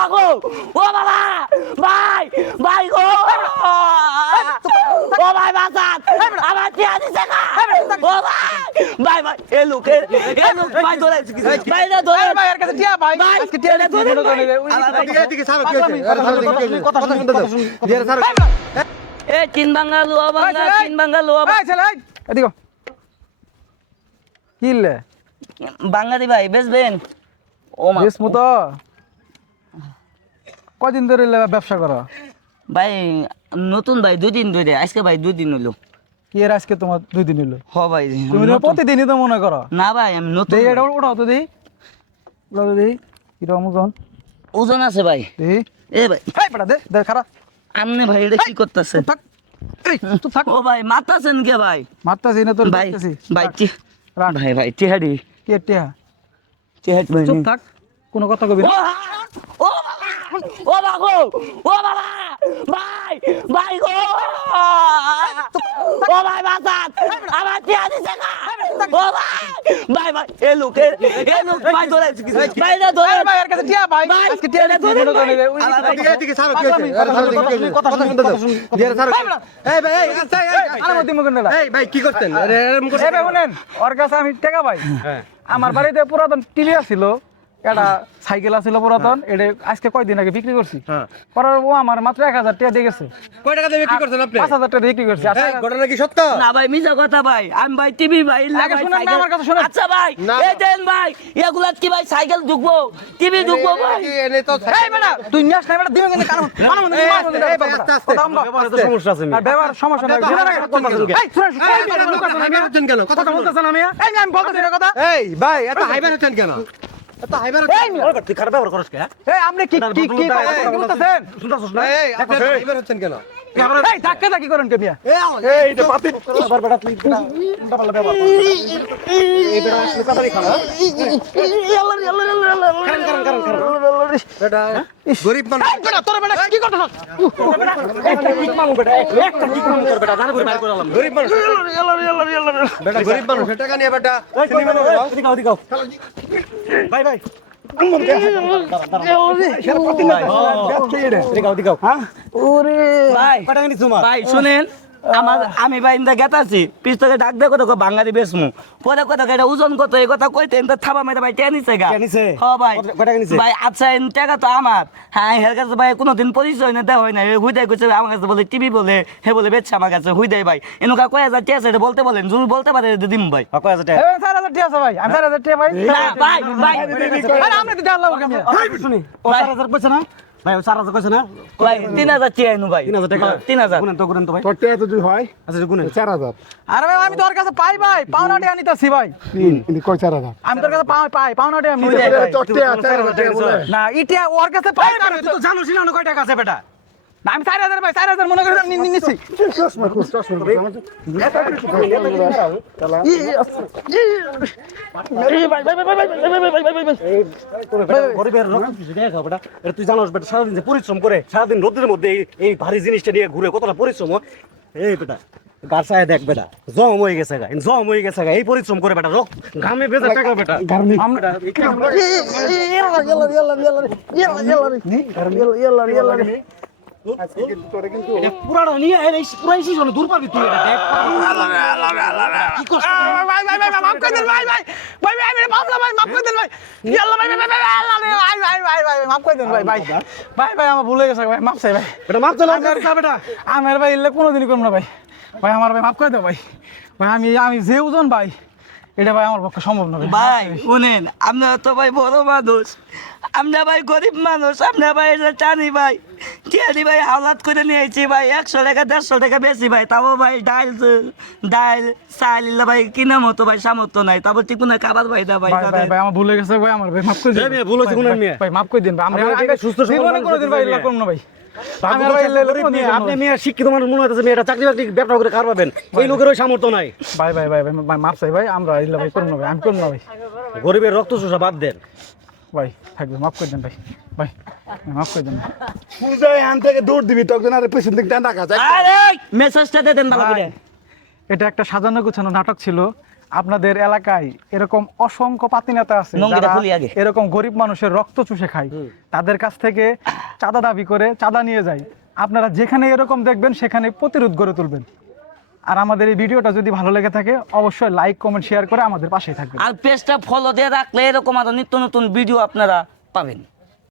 বাবা। ও বাবা ভাই ভাই গো। ও ভাই বাসাত আমার টিয়া দিছে না ও ভাই ভাই ভাই এ লোক এ লোক ভাই ধরে। ভাই না ধরে। ভাই এর কাছে টিয়া ভাই। আজকে টিয়া দিচ্ছি ধরে ভাই, এদিকে ছাড়ো, কি হয়েছে? কথা শুন, কথা শুন, দিয়ে ছাড়ো। এ তিন বাঙ্গা লোয়া বাঙ্গা ভাই, তিন বাঙ্গা লোয়া ভাই ছেলে এই, এদিকে কি লে? বাঙ্গালি ভাই বেচবেন ও মা। বেশ মতো। কদিন ধরে ব্যবসা করো? ভাই নতুন ভাই দুই দিন ধরে। আজকে ভাই দুই দিন হলো। কি এর আজকে তোমার দুই দিন হলো? হ ভাই তুমি প্রতিদিনই তো মনে করো। না ভাই আমি নতুন। দেখি ভাই। এটা উঠাও তো দেখি উঠাও তো দেখি কীরকম ওজন? ওজন আছে ভাই। দেখি এ ভাই। এই বেটা দে দে খারাপ আমনে ভাই এটা কি করতেছে? থাক। এই তুই থাক। ও ভাই মাতাছেন কে ভাই? মারতাছি না তোর ভাই ভাই রাখ। ভাই ভাই টিহাডি কে টিয়া টিহাড ভাই চুপ থাক। কোনো কথা কবি না। ও! ও বাবা গো ও বাবা ভাই ভাই গো ও ভাই বাসাত আমার টিয়া দিছে না ও ভাই ভাই ভাই এ লোক এ লোক ভাই ধরে ভাই না ধরে ভাই এর কাছে টিয়া ভাই ভাই, আজকে টিয়া ভাই। ওই আমার কথা- এদিকে, এদিকে ছাড়ো, কি হয়েছে? কথা শুন, কথা শুন, দিয়ে ছাড়ো। এই ভাই, এই, আচ্ছা, এই, মুখে নেলা। এই ভাই, কি করতেন? আরে, এরম এই ভাই শুনেন, ওর কাছে আমি টাকা পাই হ্যাঁ। আমার বাড়িতে পুরাতন টিভি আছিল একটা সাইকেল আছিল পুরাতন এটা আজকে কয়দিন আগে বিক্রি করছি হ্যাঁ। করার ও আমার মাত্র এক হাজার টাকা দিয়ে গেছে কয় টাকা দিয়ে বিক্রি করছেন আপনি? পাঁচ হাজার টাকা বিক্রি করছি ঘটনা কি সত্য? না ভাই মিছা কথা ভাই আমি ভাই টিভি ভাই লাগাই শুনেন না, আমার কথা শুনেন। আচ্ছা ভাই এই দেন ভাই এগুলা কি ভাই সাইকেল ঢুকবো টিভি ঢুকবো ভাই এনে তো- এই বেটা তুই নিয়াস না বেটা দিবে কিন্তু কারণ কারণ এই, আস্তে, এই ভাই, আস্তে, আস্তে। সমস্যা আছে আর ব্যবহার সমস্যা নাই এই, কেন? শুনেন, শুনেন, কথা কেন? বলতেছেন আমি এই আমি বলতেছি কথা এই ভাই, এত হাইবার হচ্ছেন কেন? এই আপনি কি কি কি কথা বলতেছেন? এই, আপনি হাইবার হচ্ছেন কেন? এই ধাক্কা ধাক্কি করেন কে মিয়া। এই, এটা পাতি- বেটা, গরিব মানুষ। এই বেটা। তোর বেটা। কি করতেছ গরিব মানুষ। বেটা গরিব মানুষ। টাকা নিয়ে বেটা। সিনেমা দেখো। ভাই ভাই। শুনেন। আমার আমি ভাই ইন্দা গেতাছি পিছ ডাক দেখো তো বাঙালি বেসমু পরে কথা এটা ওজন কত এই কথা কইতে ইন্দা থাবা মেরে ভাই টেনিছে গা টেনিছে? হ ভাই কত- কয় ভাই আচ্ছা ইন টাকা তো আমার হ্যাঁ হের কাছে ভাই কোনোদিন পরিচয় না দেওয়া হয় না হুই দেয় কইছে আমার কাছে বলে টিভি বলে হে বলে বেচছে আমার কাছে হুই দেয় ভাই এনুকা কয় হাজার টিয়া আছে এটা বলতে বলেন যদি বলতে পারে দিম ভাই এই চার হাজার টাকা আছে ভাই আমি চার হাজার টাকা ভাই ভাই ভাই আরে আমরা তো জানলাম কে মিয়া ভাই তিন হাজার টিয়া এনু ভাই। তিন হাজার তোর টাকা তো যদি হয় চার হাজার। আরে ভাই আমি তোর কাছে পাই ভাই পাওনা টাকা নিতেছি ভাই। তিন কিন্তু কয় চার হাজার? আমি তোর কাছে পাই পাই পাওনা টাকা আমি ভাই। টাকা চার হাজার টাকা না ইটিয়া ওর কাছে পাই না না আমি চার হাজার ভাই চার হাজার মনে করে নি- নি- নিচ্ছি তুই জানোস বেটা সারাদিন যে পরিশ্রম করে সারাদিন রোদের মধ্যে এই- ভারী জিনিসটা নিয়ে ঘুরে কতটা পরিশ্রম হয়। এই বেটা গাছায় দেখ বেটা জম হয়ে গেছে গা জম হয়ে গেছে গা এই পরিশ্রম করে বেটা রক ঘামে বেজে টাকা বেটা আমার ভুল হয়ে গেছে ভাই মাফ চাই ভাই বেটা মাপ চলে বেটা আমার ভাই এলে কোনোদিনই করব না ভাই ভাই আমার ভাই মাফ করে দাও ভাই ভাই আমি আমি যে ওজন ভাই এটা ভাই আমার পক্ষে সম্ভব না ভাই শুনেন আপনারা তো ভাই বড় মানুষ আমরা ভাই গরিব মানুষ আমরা ভাই এটা টানি ভাই টিয়ারি ভাই হাওলাত করে নিয়েছি ভাই একশো টাকা দেড়শো টাকা বেশি ভাই। তাও ভাই ডাইল ডাইল চাইল ভাই কিনা মতো ভাই সামর্থ্য নাই। তারপর ঠিক না খাবার ভাই দা ভাই ভাই ভাই ভাই আমার ভুল গেছে ভাই আমার ভাই মাফ করে দিন। এই ভুল হয়েছে ভাই, ভাই, মেয়ে? ভাই মাফ করে দিন ভাই। আমরা আগে সুস্থ সবল জীবনে মানুষ ভাই না। ভাই। ভাই আপনি না। মেয়ে শিক্ষিত মানুষ মনে হইতেছে মেয়েটা চাকরি বাকরি ব্যবসা করে কার পাবেন? এই লোকের ওই সামর্থ্য নাই। ভাই ভাই ভাই ভাই ভাই মাফ চাই ভাই আমরা এগুলা ভাই করব না ভাই আমি না ভাই। গরিবের রক্ত চোষা বাদ দেন। ভাই থাকবে মাফ করে দেন ভাই। ভাই মাফ করে দেন। পূজায় আন থেকে দৌড় দিবি তখন আর পেছন দিক যায়। আরে মেসেজটা দেন ভালো করে। এটা একটা সাজানো গোছানো নাটক ছিল। আপনাদের এলাকায় এরকম অসংখ্য পাতি নেতা আছে। এরকম গরিব মানুষের রক্ত চুষে খায়। তাদের কাছ থেকে চাঁদা দাবি করে চাঁদা নিয়ে যায়। আপনারা যেখানে এরকম দেখবেন সেখানে প্রতিরোধ গড়ে তুলবেন। আর আমাদের এই ভিডিওটা যদি ভালো লেগে থাকে অবশ্যই লাইক কমেন্ট শেয়ার করে আমাদের পাশেই থাকবেন। আর পেজটা ফলো দিয়ে রাখলে এরকম আরও নিত্য নতুন ভিডিও আপনারা পাবেন।